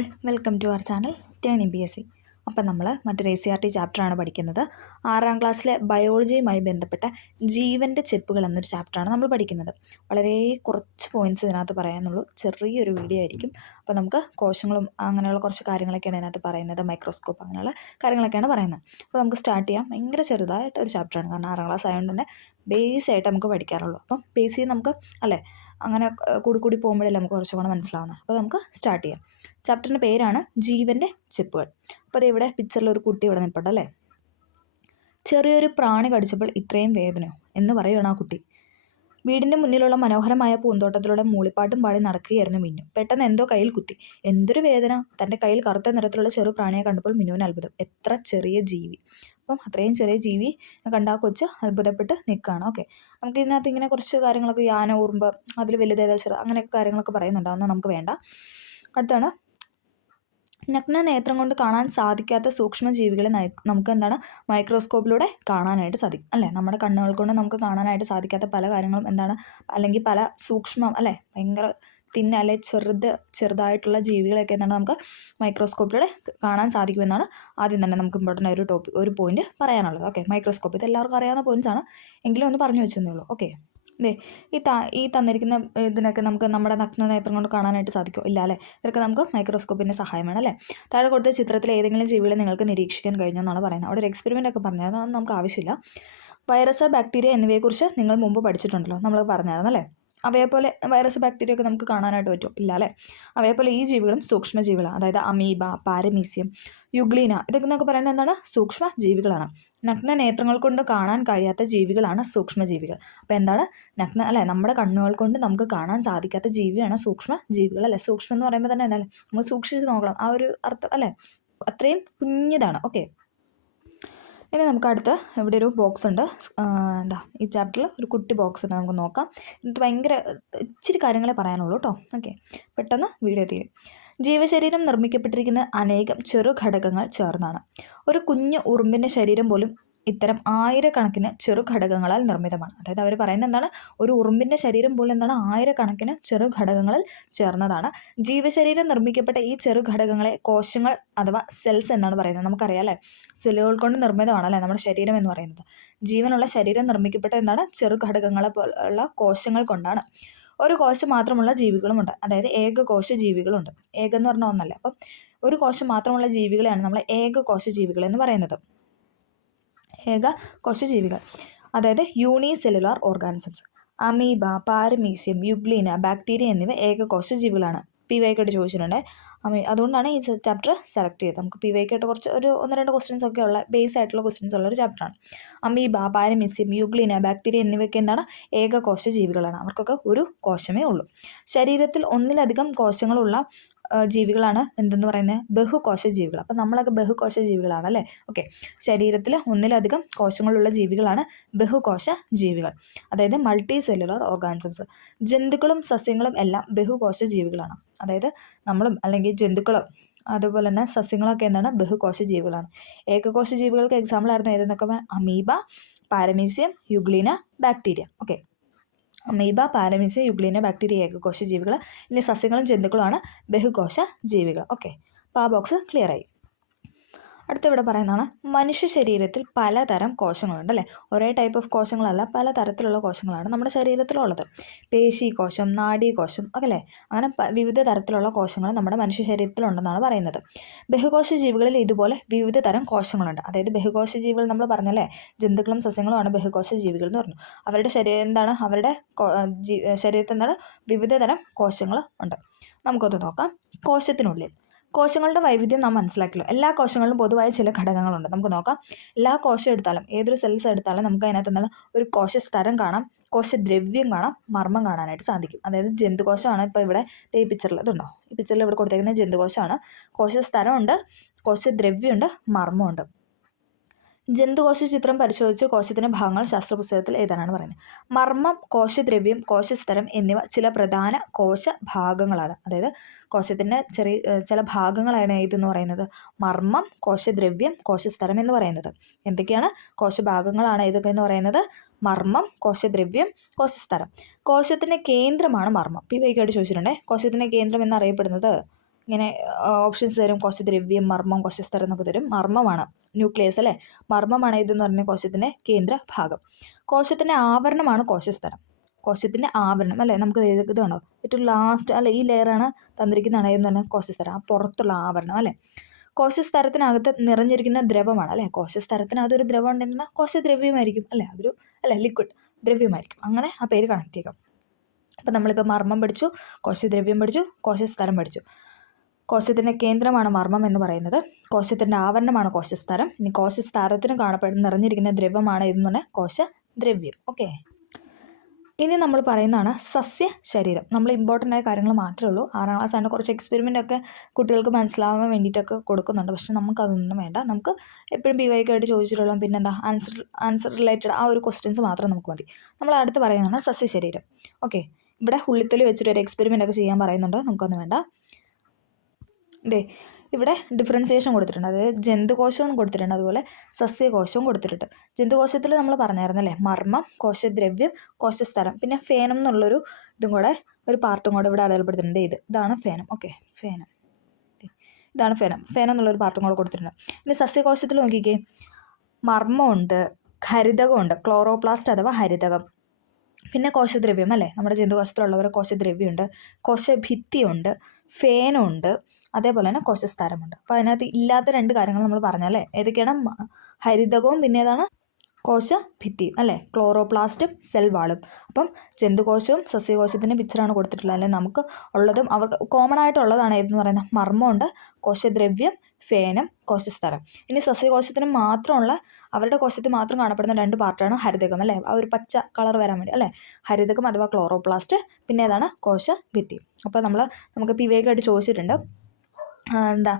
All welcome to our channel turning BSc. അപ്പം നമ്മൾ മറ്റൊരു ACRT ചാപ്റ്ററാണ് പഠിക്കുന്നത്. 6ാം ക്ലാസ്സിലെ ബയോളജിയുമായി ബന്ധപ്പെട്ട ജീവൻ്റെ ചെപ്പുകൾ എന്നൊരു ചാപ്റ്ററാണ് നമ്മൾ പഠിക്കുന്നത്. വളരെ കുറച്ച് പോയിൻറ്റ്സ് ഇതിനകത്ത് പറയാനുള്ളൂ, ചെറിയൊരു വീഡിയോ ആയിരിക്കും. അപ്പോൾ നമുക്ക് കോശങ്ങളും അങ്ങനെയുള്ള കുറച്ച് കാര്യങ്ങളൊക്കെയാണ് ഇതിനകത്ത് പറയുന്നത്, മൈക്രോസ്കോപ്പ് അങ്ങനെയുള്ള കാര്യങ്ങളൊക്കെയാണ് പറയുന്നത്. അപ്പോൾ നമുക്ക് സ്റ്റാർട്ട് ചെയ്യാം. ഭയങ്കര ചെറുതായിട്ട് ഒരു ചാപ്റ്ററാണ്, കാരണം 6ാം ക്ലാസ് ആയതുകൊണ്ട് തന്നെ ബേസ് ആയിട്ട് നമുക്ക് പഠിക്കാറുള്ളൂ. അപ്പം ബേസ് ചെയ്ത് നമുക്ക് അങ്ങനെ കൂടി പോകുമ്പോഴല്ലേ നമുക്ക് കുറച്ചുകൂടെ മനസ്സിലാവുന്നത്. അപ്പോൾ നമുക്ക് സ്റ്റാർട്ട് ചെയ്യാം. ചാപ്റ്ററിൻ്റെ പേരാണ് ജീവൻ്റെ ചെപ്പുകൾ. അപ്പോൾ അത് ഇവിടെ പിക്ചറിൽ ഒരു കുട്ടി ഇവിടെ നിൽപ്പുണ്ട് അല്ലേ. ചെറിയൊരു പ്രാണി കടിച്ചപ്പോൾ ഇത്രയും വേദനയോ എന്ന് പറയുകയാണ് ആ കുട്ടി. വീടിൻ്റെ മുന്നിലുള്ള മനോഹരമായ പൂന്തോട്ടത്തിലൂടെ മൂളിപ്പാട്ടും പാടി നടക്കുകയായിരുന്നു മിന്നു. പെട്ടെന്ന് എന്തോ കയ്യിൽ കുത്തി. എന്തൊരു വേദന! തൻ്റെ കയ്യിൽ കറുത്ത നിറത്തിലുള്ള ചെറു പ്രാണിയെ കണ്ടപ്പോൾ മിന്നുവിന് അത്ഭുതം. എത്ര ചെറിയ ജീവി! അപ്പം അത്രയും ചെറിയ ജീവി കണ്ട ആ കൊച്ച് അത്ഭുതപ്പെട്ട് നിൽക്കുകയാണ്. ഓക്കെ, നമുക്ക് ഇതിനകത്ത് ഇങ്ങനെ കുറച്ച് കാര്യങ്ങളൊക്കെ യാന ഉറുമ്പ് അതിൽ വലുതേതാ ചെറു അങ്ങനെയൊക്കെ കാര്യങ്ങളൊക്കെ പറയുന്നുണ്ട്, അതൊന്നും നമുക്ക് വേണ്ട. അടുത്താണ് നഗ്ന നേത്രം കൊണ്ട് കാണാൻ സാധിക്കാത്ത സൂക്ഷ്മജീവികളെ നമുക്ക് എന്താണ് മൈക്രോസ്കോപ്പിലൂടെ കാണാനായിട്ട് സാധിക്കും അല്ലേ. നമ്മുടെ കണ്ണുകൾ കൊണ്ട് നമുക്ക് കാണാനായിട്ട് സാധിക്കാത്ത പല കാര്യങ്ങളും എന്താണ്, അല്ലെങ്കിൽ പല സൂക്ഷ്മം അല്ലേ, ഭയങ്കര തിന്ന അല്ലെ ചെറുതായിട്ടുള്ള ജീവികളെയൊക്കെ എന്താണ് നമുക്ക് മൈക്രോസ്കോപ്പിലൂടെ കാണാൻ സാധിക്കുമെന്നാണ് ആദ്യം തന്നെ നമുക്ക് ഇമ്പോർട്ടൻ്റ് ഒരു പോയിന്റ് പറയാനുള്ളത്. ഓക്കെ, മൈക്രോസ്കോപ്പ് ഇത് എല്ലാവർക്കും അറിയാവുന്ന പോയിന്റ്സ് ആണ്, എങ്കിലും ഒന്ന് പറഞ്ഞു വെച്ചെന്നേ ഉള്ളൂ. ഓക്കെ, ഈ തന്നിരിക്കുന്ന ഇതിനൊക്കെ നമുക്ക് നമ്മുടെ നഗ്ന നേത്രം കൊണ്ട് കാണാനായിട്ട് സാധിക്കും ഇല്ല അല്ലേ. ഇതൊക്കെ നമുക്ക് മൈക്രോസ്കോപ്പിൻ്റെ സഹായം വേണം അല്ലേ. താഴെ കൊടുത്ത ചിത്രത്തിൽ ഏതെങ്കിലും ജീവികളെ നിങ്ങൾക്ക് നിരീക്ഷിക്കാൻ കഴിഞ്ഞു എന്നാണ് പറയുന്നത്. അവിടെ ഒരു എക്സ്പെരിമെൻ്റ് ഒക്കെ പറഞ്ഞത്, അതൊന്നും നമുക്ക് ആവശ്യമില്ല. വൈറസ്, ബാക്ടീരിയ എന്നിവയെക്കുറിച്ച് നിങ്ങൾ മുമ്പ് പഠിച്ചിട്ടുണ്ടല്ലോ, നമ്മൾ പറഞ്ഞായിരുന്നു അല്ലേ. അവയെപ്പോലെ വൈറസ്, ബാക്ടീരിയ ഒക്കെ നമുക്ക് കാണാനായിട്ട് പറ്റും ഇല്ല അല്ലേ. അവയെപ്പോലെ ഈ ജീവികളും സൂക്ഷ്മജീവികളാണ്. അതായത് അമീബ, പാരമീസിയം, യുഗ്ലീന ഇതൊക്കെ എന്നൊക്കെ പറയുന്നത് എന്താണ്, സൂക്ഷ്മ ജീവികളാണ്. നഗ്ന നേത്രങ്ങൾ കൊണ്ട് കാണാൻ കഴിയാത്ത ജീവികളാണ് സൂക്ഷ്മജീവികൾ. അപ്പോൾ എന്താണ് നഗ്ന അല്ലേ, നമ്മുടെ കണ്ണുകൾ കൊണ്ട് നമുക്ക് കാണാൻ സാധിക്കാത്ത ജീവിയാണ് സൂക്ഷ്മ ജീവികൾ അല്ലേ. സൂക്ഷ്മം എന്ന് പറയുമ്പോൾ തന്നെ എന്തായാലും നമ്മൾ സൂക്ഷിച്ച് നോക്കണം, ആ ഒരു അർത്ഥം അല്ലേ, അത്രയും കുഞ്ഞതാണ്. ഓക്കെ, ഇനി നമുക്ക് അടുത്ത് ഇവിടെ ഒരു ബോക്സ് ഉണ്ട്. ഈ ചാപ്റ്ററിൽ ഒരു കുട്ടി ബോക്സ് ഉണ്ട്, നമുക്ക് നോക്കാം. എന്നിട്ട് ഭയങ്കര ഇച്ചിരി കാര്യങ്ങളെ പറയാനുള്ളൂ കേട്ടോ. ഓക്കെ, പെട്ടെന്ന് വീഡിയോ തീരും. ജീവശരീരം നിർമ്മിക്കപ്പെട്ടിരിക്കുന്ന അനേകം ചെറു ഘടകങ്ങൾ ചേർന്നാണ്. ഒരു കുഞ്ഞു ഉറുമ്പിൻ്റെ ശരീരം പോലും ഇത്തരം ആയിരക്കണക്കിന് ചെറു ഘടകങ്ങളാൽ നിർമ്മിതമാണ്. അതായത് അവർ പറയുന്നത് എന്താണ്, ഒരു ഉറുമ്പിൻ്റെ ശരീരം പോലും എന്താണ് ആയിരക്കണക്കിന് ചെറു ഘടകങ്ങളിൽ ചേർന്നതാണ്. ജീവശരീരം നിർമ്മിക്കപ്പെട്ട ഈ ചെറു ഘടകങ്ങളെ കോശങ്ങൾ അഥവാ സെൽസ് എന്നാണ് പറയുന്നത്. നമുക്കറിയാം അല്ലേ, സെല്ലുകൾ കൊണ്ട് നിർമ്മിതമാണ് അല്ലേ നമ്മുടെ ശരീരം എന്ന് പറയുന്നത്. ജീവനുള്ള ശരീരം നിർമ്മിക്കപ്പെട്ട എന്താണ് ചെറു ഘടകങ്ങളെ പോലുള്ള കോശങ്ങൾ കൊണ്ടാണ്. ഒരു കോശം മാത്രമുള്ള ജീവികളുമുണ്ട്, അതായത് ഏകകോശ ജീവികളുണ്ട്. ഏകം എന്ന് പറഞ്ഞാൽ ഒന്നല്ല. അപ്പം ഒരു കോശം മാത്രമുള്ള ജീവികളെയാണ് നമ്മൾ ഏകകോശ ജീവികൾ എന്ന് പറയുന്നത്. ഏകകോശ ജീവികൾ അതായത് unicellular organisms. Amoeba, paramecium, euglena, bacteria എന്നിവ ഏകകോശ ജീവികളാണ്. PYK ചോദിച്ചിട്ടുണ്ട്. അതുകൊണ്ടാണ് ഈ ചാപ്റ്റർ സെലക്ട് ചെയ്തത്. നമുക്ക് PYK കുറച്ച് ഒരു 1-2 ക്വസ്റ്റ്യൻസ് ഒക്കെ ഉള്ള ബേസ് ആയിട്ടുള്ള ക്വസ്റ്റ്യൻസ് ഉള്ള ഒരു ചാപ്റ്ററാണ്. അമീബ, പാരമീസിയം, യുഗ്ലീന, ബാക്ടീരിയ എന്നിവയൊക്കെ എന്താണ് ഏകകോശ ജീവികളാണ്. അവർക്കൊക്കെ ഒരു കോശമേ ഉള്ളൂ. ശരീരത്തിൽ ഒന്നിലധികം കോശങ്ങളുള്ള ജീവികളാണ് എന്തെന്ന് പറയുന്നത്, ബഹുകോശ ജീവികൾ. അപ്പം നമ്മളൊക്കെ ബഹുകോശ ജീവികളാണ് അല്ലേ. ഓക്കെ, ശരീരത്തിൽ ഒന്നിലധികം കോശങ്ങളുള്ള ജീവികളാണ് ബഹുകോശ ജീവികൾ, അതായത് മൾട്ടി സെല്ലുലാർ ഓർഗാനിസംസ്. ജന്തുക്കളും സസ്യങ്ങളും എല്ലാം ബഹുകോശ ജീവികളാണ്. അതായത് നമ്മളും അല്ലെങ്കിൽ ജന്തുക്കളും അതുപോലെ തന്നെ സസ്യങ്ങളൊക്കെ എന്താണ് ബഹുകോശ ജീവികളാണ്. ഏകകോശ ജീവികൾക്ക് എക്സാമ്പിൾ ആയിരുന്നു ഏതെന്നൊക്കെ amoeba, paramecium, euglena, bacteria. Okay, amoeba, paramecium, euglena, bacteria ഏകകോശ ജീവികൾ. ഇനി സസ്യങ്ങളും ജന്തുക്കളുമാണ് ബഹുകോശ ജീവികൾ. ഓക്കെ, അപ്പോൾ ആ ബോക്സ് ക്ലിയർ ആയി. അടുത്തിവിടെ പറയുന്നതാണ്, മനുഷ്യ ശരീരത്തിൽ പലതരം കോശങ്ങളുണ്ട് അല്ലേ. ഒരേ ടൈപ്പ് ഓഫ് കോശങ്ങളല്ല, പല തരത്തിലുള്ള കോശങ്ങളാണ് നമ്മുടെ ശരീരത്തിലുള്ളത്. പേശികോശം, നാഡീകോശം അല്ലേ, അങ്ങനെ വിവിധ തരത്തിലുള്ള കോശങ്ങൾ നമ്മുടെ മനുഷ്യ ശരീരത്തിലുണ്ടെന്നാണ് പറയുന്നത്. ബഹുകോശ ജീവികളിൽ ഇതുപോലെ വിവിധ തരം കോശങ്ങളുണ്ട്. അതായത് ബഹുകോശ ജീവികൾ നമ്മൾ പറഞ്ഞല്ലേ, ജന്തുക്കളും സസ്യങ്ങളുമാണ് ബഹുകോശ ജീവികൾ എന്ന് പറഞ്ഞു. അവരുടെ ശരീരം എന്താണ്, അവരുടെ ശരീരത്തിൽ എന്താണ് വിവിധ തരം കോശങ്ങൾ ഉണ്ട്. നമുക്കൊന്ന് നോക്കാം. കോശങ്ങളുടെ വൈവിധ്യം നാം മനസ്സിലാക്കിയല്ലോ. എല്ലാ കോശങ്ങളിലും പൊതുവായ ചില ഘടകങ്ങളുണ്ട്. നമുക്ക് നോക്കാം. എല്ലാ കോശം എടുത്താലും ഏതൊരു സെൽസ് എടുത്താലും നമുക്ക് അതിനകത്ത് എന്താണ് ഒരു കോശസ്തരം കാണാം, കോശദ്രവ്യം കാണാം, മർമ്മം കാണാനായിട്ട് സാധിക്കും. അതായത് ജന്തുകോശമാണ് ഇപ്പോൾ ഇവിടെ ഈ പിക്ചറിൽ ഇതുണ്ടോ, ഈ പിക്ചറിൽ ഇവിടെ കൊടുത്തേക്കുന്ന ജന്തുകോശമാണ്. കോശസ്തരമുണ്ട്, കോശദ്രവ്യമുണ്ട്, മർമ്മമുണ്ട്. ജന്തുകോശ ചിത്രം പരിശോധിച്ച് കോശത്തിൻ്റെ ഭാഗങ്ങൾ ശാസ്ത്രപുസ്തകത്തിൽ എഴുതാനാണ് പറയുന്നത്. മർമ്മം, കോശദ്രവ്യം, കോശസ്തരം എന്നിവ ചില പ്രധാന കോശഭാഗങ്ങളാണ്. അതായത് കോശത്തിൻ്റെ ചില ഭാഗങ്ങളാണ് ഇതെന്ന് പറയുന്നത്. മർമ്മം, കോശദ്രവ്യം, കോശസ്തരം എന്ന് പറയുന്നത് എന്തൊക്കെയാണ് കോശഭാഗങ്ങളാണ് ഇതൊക്കെ എന്ന് പറയുന്നത്. മർമ്മം, കോശദ്രവ്യം, കോശസ്തരം. കോശത്തിൻ്റെ കേന്ദ്രമാണ് മർമ്മം. PYK ചോദിച്ചിട്ടുണ്ടേ. കോശത്തിൻ്റെ കേന്ദ്രം എന്നറിയപ്പെടുന്നത് ഇങ്ങനെ ഓപ്ഷൻസ് തരും. കോശദ്രവ്യം, മർമ്മം, കോശസ്തരം എന്നൊക്കെ തരും. മർമ്മമാണ് ന്യൂക്ലിയസ് അല്ലേ. മർമ്മമാണ് ഇതെന്ന് പറഞ്ഞ കോശത്തിൻ്റെ കേന്ദ്ര ഭാഗം. കോശത്തിൻ്റെ ആവരണമാണ് കോശസ്തരം. കോശത്തിൻ്റെ ആവരണം അല്ലേ, നമുക്ക് ഇത് കണ്ടോ ഏറ്റവും ലാസ്റ്റ് അല്ലെ ഈ ലെയറാണ് തന്നിരിക്കുന്നതാണ് എന്ന് പറഞ്ഞാൽ കോശസ്തരം, ആ പുറത്തുള്ള ആവരണം അല്ലേ. കോശസ്തരത്തിനകത്ത് നിറഞ്ഞിരിക്കുന്ന ദ്രവമാണ് അല്ലേ. കോശസ്തരത്തിനകത്ത് ഒരു ദ്രവം ഉണ്ടെങ്കിൽ കോശദ്രവ്യമായിരിക്കും അല്ലേ, അതൊരു അല്ലേ ലിക്വിഡ് ദ്രവ്യമായിരിക്കും. അങ്ങനെ ആ പേര് കണക്ട് ചെയ്യുക. അപ്പം നമ്മളിപ്പോൾ മർമ്മം പഠിച്ചു, കോശദ്രവ്യം പഠിച്ചു, കോശസ്തരം പഠിച്ചു. കോശത്തിൻ്റെ കേന്ദ്രമാണ് മർമ്മം എന്ന് പറയുന്നത്. കോശത്തിൻ്റെ ആവരണമാണ് കോശസ്തരം. ഇനി കോശസ്തരത്തിന് നിറഞ്ഞിരിക്കുന്ന ദ്രവമാണ് ഇതെന്ന് പറഞ്ഞാൽ കോശദ്രവ്യം. ഓക്കെ, ഇനി നമ്മൾ പറയുന്നതാണ് സസ്യ ശരീരം. നമ്മൾ ഇമ്പോർട്ടൻ്റ് ആയ കാര്യങ്ങൾ മാത്രമേ ഉള്ളൂ. 6ാം ക്ലാസ് ആണ്, കുറച്ച് എക്സ്പെരിമെൻ്റ് ഒക്കെ കുട്ടികൾക്ക് മനസ്സിലാവാൻ വേണ്ടിയിട്ടൊക്കെ കൊടുക്കുന്നുണ്ട്. പക്ഷെ നമുക്കതൊന്നും വേണ്ട. നമുക്ക് എപ്പോഴും PYQ ആയിട്ട് ചോദിച്ചിട്ടുള്ള പിന്നെന്താ ആൻസർ റിലേറ്റഡ് ആ ഒരു ക്വസ്റ്റ്യൻസ് മാത്രം നമുക്ക് മതി. നമ്മൾ അടുത്ത് പറയുന്നതാണ് സസ്യ ശരീരം. ഓക്കെ, ഇവിടെ ഉള്ളിത്തൊലി വെച്ചിട്ട് ഒരു എക്സ്പെരിമെൻ്റ് ഒക്കെ ചെയ്യാൻ പറയുന്നുണ്ട്. നമുക്കൊന്നും വേണ്ട. ഇവിടെ ഡിഫറൻസിയേഷൻ കൊടുത്തിട്ടുണ്ട്. അതായത് ജന്തുകോശവും കൊടുത്തിട്ടുണ്ട്, അതുപോലെ സസ്യകോശവും കൊടുത്തിട്ടുണ്ട്. ജന്തുകോശത്തിൽ നമ്മൾ പറഞ്ഞായിരുന്നല്ലേ, മർമ്മം, കോശദ്രവ്യം, കോശസ്തരം, പിന്നെ ഫേനം എന്നുള്ളൊരു ഇതും കൂടെ ഒരു പാർട്ടും കൂടെ ഇവിടെ അടയാളപ്പെടുത്തിയിട്ടുണ്ട്. ഇതാണ് ഫേനം. ഓക്കെ, ഇതാണ് ഫേനം എന്നുള്ളൊരു പാർട്ടും കൂടെ കൊടുത്തിട്ടുണ്ട്. ഇനി സസ്യകോശത്തിൽ നോക്കിക്കേ, മർമ്മമുണ്ട്, ഹരിതകമുണ്ട്, ക്ലോറോപ്ലാസ്റ്റ് അഥവാ ഹരിതകം, പിന്നെ കോശദ്രവ്യം അല്ലേ, നമ്മുടെ ജന്തുകോശത്തിലുള്ളവരെ കോശദ്രവ്യമുണ്ട്, കോശഭിത്തിയുണ്ട്, ഫേനമുണ്ട്, അതേപോലെ തന്നെ കോശസ്തരമുണ്ട്. അപ്പോൾ അതിനകത്ത് ഇല്ലാത്ത 2 കാര്യങ്ങൾ നമ്മൾ പറഞ്ഞല്ലേ, ഏതൊക്കെയാണ്? ഹരിതകവും പിന്നെ ഏതാണ്? കോശഭിത്തിയും അല്ലേ, ക്ലോറോപ്ലാസ്റ്റും സെൽ വാളും. അപ്പം ജന്തുകോശവും സസ്യകോശത്തിൻ്റെ പിക്ചറാണ് കൊടുത്തിട്ടുള്ളത്. അല്ലെ നമുക്ക് ഉള്ളതും അവർക്ക് കോമൺ ആയിട്ടുള്ളതാണ് ഏതെന്ന് പറയുന്നത് മർമ്മമുണ്ട്, കോശദ്രവ്യം, ഫേനം, കോശസ്തരം. ഇനി സസ്യകോശത്തിന് മാത്രമുള്ള അവരുടെ കോശത്തിൽ മാത്രം കാണപ്പെടുന്ന 2 പാർട്ടാണ് ഹരിതകം അല്ലേ, ആ ഒരു പച്ച കളർ വരാൻ വേണ്ടി അല്ലേ, ഹരിതകം അഥവാ ക്ലോറോപ്ലാസ്റ്റ്, പിന്നെ ഏതാണ്? കോശഭിത്തി. അപ്പോൾ നമുക്ക് PYQ ആയിട്ട് ചോദിച്ചിട്ടുണ്ട് എന്താ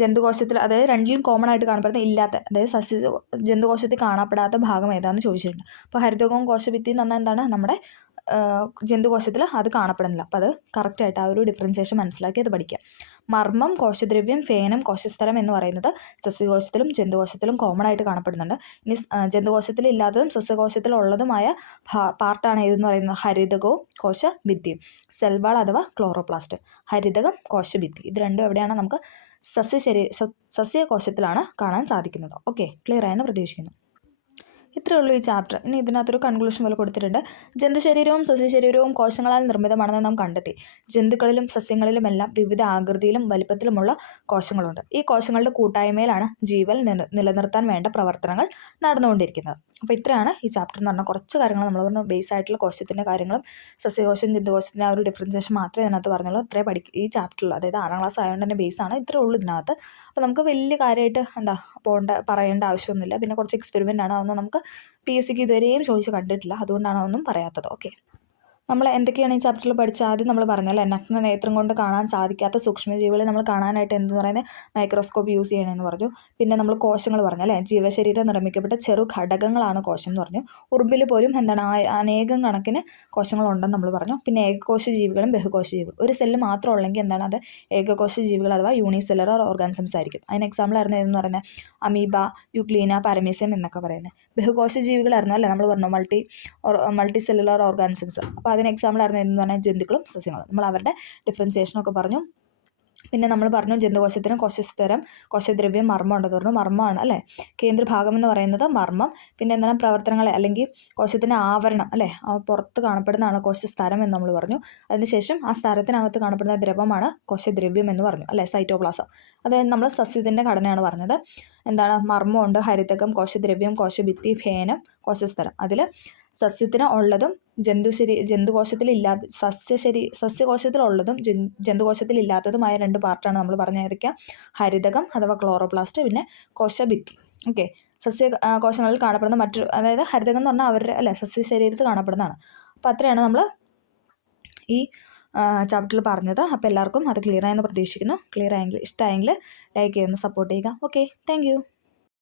ജന്തുകോശത്തിൽ, അതായത് 2ലും കോമൺ ആയിട്ട് കാണപ്പെടുന്ന ഇല്ലാത്ത, അതായത് ജന്തുകോശത്തിൽ കാണപ്പെടാത്ത ഭാഗം ഏതാണെന്ന് ചോദിച്ചിട്ടുണ്ട്. അപ്പോൾ ഹരിതകവും കോശഭിത്തിയും എന്ന് പറഞ്ഞാൽ എന്താണ്? നമ്മുടെ ജന്തുകോശത്തിൽ അത് കാണപ്പെടുന്നില്ല. അപ്പോൾ അത് കറക്റ്റായിട്ട് ആ ഒരു ഡിഫറൻസിയേഷൻ മനസ്സിലാക്കി അത് പഠിക്കുക. മർമ്മം, കോശദ്രവ്യം, ഫേനം, കോശസ്തരം എന്ന് പറയുന്നത് സസ്യകോശത്തിലും ജന്തുകോശത്തിലും കോമൺ ആയിട്ട് കാണപ്പെടുന്നുണ്ട്. ഇനി ജന്തുകോശത്തിൽ ഇല്ലാത്തതും സസ്യകോശത്തിലുള്ളതുമായ പാർട്ടാണ് ഏതെന്ന് പറയുന്നത് ഹരിതകവും കോശഭിത്തിയും. സെൽവാൾ അഥവാ ക്ലോറോപ്ലാസ്റ്റ്. ഹരിതകം, കോശഭിത്തി, ഇത് രണ്ടും എവിടെയാണ്? നമുക്ക് സസ്യകോശത്തിലാണ് കാണാൻ സാധിക്കുന്നത്. ഓക്കെ, ക്ലിയർ ആയെന്ന് പ്രതീക്ഷിക്കുന്നു. ഇത്രയേ ഉള്ളൂ ഈ ചാപ്റ്റർ. ഇനി ഇതിനകത്തൊരു കൺക്ലൂഷൻ പോലെ കൊടുത്തിട്ടുണ്ട്. ജന്തുശരീരവും സസ്യശരീരവും കോശങ്ങളാൽ നിർമ്മിതമാണെന്ന് നാം കണ്ടെത്തി. ജന്തുക്കളിലും സസ്യങ്ങളിലുമെല്ലാം വിവിധ ആകൃതിയിലും വലിപ്പത്തിലുമുള്ള കോശങ്ങളുണ്ട്. ഈ കോശങ്ങളുടെ കൂട്ടായ്മയിലാണ് ജീവൻ നിലനിർത്താൻ വേണ്ട പ്രവർത്തനങ്ങൾ നടന്നുകൊണ്ടിരിക്കുന്നത്. അപ്പോൾ ഇത്രയാണ് ഈ ചാപ്റ്റർ എന്ന് പറഞ്ഞാൽ കുറച്ച് കാര്യങ്ങൾ നമ്മൾ പറഞ്ഞ ബേസ് ആയിട്ടുള്ള കോശത്തിൻ്റെ കാര്യങ്ങളും സസ്യകോശം ജന്തുകോശത്തിൻ്റെ ആ ഒരു ഡിഫറൻസിയേഷൻ മാത്രമേ ഇതിനകത്ത് പറഞ്ഞുള്ളൂ. ഇത്രേ ഈ ചാപ്റ്ററിൽ, അതായത് 6ാം ക്ലാസ് ആയതുകൊണ്ട് തന്നെ ബേസാണ്, ഇത്രേ ഉള്ളൂ ഇതിനകത്ത്. അപ്പോൾ നമുക്ക് വലിയ കാര്യമായിട്ട് പറയേണ്ട ആവശ്യമൊന്നുമില്ല. പിന്നെ കുറച്ച് എക്സ്പെരിമെൻ്റ് ആണ്, അതൊന്നും നമുക്ക് PSCക്ക് ഇതുവരെയും ചോദിച്ച് കണ്ടിട്ടില്ല, അതുകൊണ്ടാണ് അതൊന്നും പറയാത്തത്. ഓക്കെ, നമ്മൾ എന്തൊക്കെയാണ് ഈ ചാപ്റ്ററിൽ പഠിച്ചത്? ആദ്യം നമ്മൾ പറഞ്ഞല്ലേ, നഗ്ന നേത്രം കൊണ്ട് കാണാൻ സാധിക്കാത്ത സൂക്ഷ്മജീവികളെ നമ്മൾ കാണാനായിട്ട് എന്തെന്ന് പറയുന്നത് മൈക്രോസ്കോപ്പ് യൂസ് ചെയ്യണമെന്ന് പറഞ്ഞു. പിന്നെ നമ്മൾ കോശങ്ങൾ പറഞ്ഞല്ലേ, ജീവശരീരം നിർമ്മിക്കപ്പെട്ട ചെറു ഘടകങ്ങളാണ് കോശം എന്ന് പറഞ്ഞു. ഉറുമ്പിൽ പോലും എന്താണ് അനേകം കണക്കിന് കോശങ്ങളുണ്ടെന്ന് നമ്മൾ പറഞ്ഞു. പിന്നെ ഏകകോശ ജീവികളും ബഹുകോശ ജീവികളും. ഒരു സെല്ല് മാത്രം ഉള്ളെങ്കിൽ എന്താണ് അത് ഏകകോശ ജീവികൾ അഥവാ യൂണിസെല്ലുലർ ഓർഗാനിസംസ് ആയിരിക്കും. അതിന് എക്സാമ്പിളായിരുന്നു ഏതെന്ന് പറയുന്നത് അമീബ, യുഗ്ലീന, പാരമീസിയം എന്നൊക്കെ പറയുന്നത്. ബഹുകോശ ജീവികളായിരുന്നു അല്ലേ, നമ്മൾ പറഞ്ഞു മൾട്ടി സെല്ലുലർ ഓർഗാനിസംസ്. അപ്പോൾ അതിന് എക്സാമ്പിൾ ആയിരുന്നു എന്ന് പറഞ്ഞാൽ ജന്തുക്കളും സസ്യങ്ങളും. നമ്മൾ അവരുടെ ഡിഫറൻസിയേഷനൊക്കെ പറഞ്ഞു. പിന്നെ നമ്മൾ പറഞ്ഞു ജന്തുകോശത്തിന് കോശസ്തരം, കോശദ്രവ്യം, മർമ്മം ഉണ്ടെന്ന് പറഞ്ഞു. മർമ്മമാണ് അല്ലേ കേന്ദ്രഭാഗം എന്ന് പറയുന്നത് മർമ്മം. പിന്നെ എന്താണ് പ്രവർത്തനങ്ങളെ അല്ലെങ്കിൽ കോശത്തിൻ്റെ ആവരണം അല്ലേ, ആ പുറത്ത് കാണപ്പെടുന്നതാണ് കോശസ്തരം എന്ന് നമ്മൾ പറഞ്ഞു. അതിനുശേഷം ആ സ്തരത്തിനകത്ത് കാണപ്പെടുന്ന ദ്രവമാണ് കോശദ്രവ്യം എന്ന് പറഞ്ഞു അല്ലേ, സൈറ്റോപ്ലാസം. അതായത് നമ്മൾ സസ്യത്തിൻ്റെ ഘടനയാണ് പറഞ്ഞത്. എന്താണ്? മർമ്മമുണ്ട്, ഹരിതകം, കോശദ്രവ്യം, കോശഭിത്തി, ഫേനം, കോശസ്തരം. അതിൽ സസ്യത്തിന് ഉള്ളതും ജന്തുകോശത്തിലില്ലാത്ത സസ്യകോശത്തിലുള്ളതും ജന്തുകോശത്തിലില്ലാത്തതുമായ 2 പാർട്ടാണ് നമ്മൾ പറഞ്ഞ ഏതൊക്കെയാണ്? ഹരിതകം അഥവാ ക്ലോറോപ്ലാസ്റ്റ്, പിന്നെ കോശഭിത്തി. ഓക്കെ, കോശങ്ങളിൽ കാണപ്പെടുന്ന മറ്റൊരു, അതായത് ഹരിതകം എന്ന് പറഞ്ഞാൽ അവരുടെ അല്ലേ സസ്യശരീരത്തിൽ കാണപ്പെടുന്നതാണ്. അപ്പോൾ അത്രയാണ് നമ്മൾ ഈ ചാപ്റ്ററിൽ പറഞ്ഞത്. അപ്പോൾ എല്ലാവർക്കും അത് ക്ലിയർ ആയെന്ന് പ്രതീക്ഷിക്കുന്നു. ക്ലിയർ ആയെങ്കിൽ ഇഷ്ടമായെങ്കിൽ ലൈക്ക് ചെയ്യുന്നു, സപ്പോർട്ട് ചെയ്യുക. Okay, thank